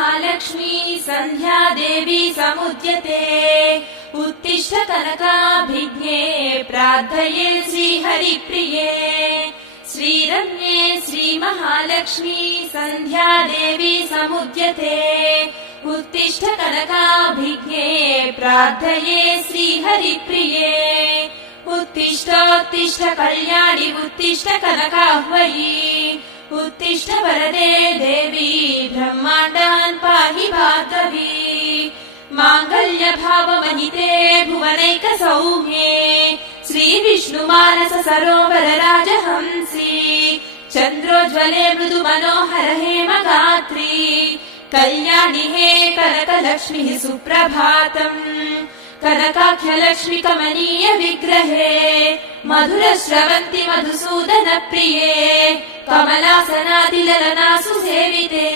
महालक्ष्मी सन्ध्या देवी समुद्यते उत्तिष्ठ कनकाभिज्ञे प्रार्थये श्रीहरिप्रिये श्रीरम्ये श्रीमहालक्ष्मी सन्ध्या देवी समुद्यते उत्तिष्ठ कनकाभिज्ञे प्रार्थये श्रीहरिप्रिये उत्तिष्ठोत्तिष्ठ कल्याणि उत्तिष्ठ कनकाह्वयि उत्तिष्ठ वरदे देवी ब्रह्माण्डान् पाहि भार्गवी माङ्गल्य भावमहिते भुवनैक सौम्ये श्रीविष्णुमानस सरोवर राजहंसी चन्द्रोज्ज्वले मृदु मनोहर हेमगात्री कल्याणि हे कनकलक्ष्मीः सुप्रभातम् कनकाख्यलक्ष्मी कमनीय विग्रहे मधुर स्रवन्ति मधुसूदन प्रिये कमलासनादिललना सुसेविते।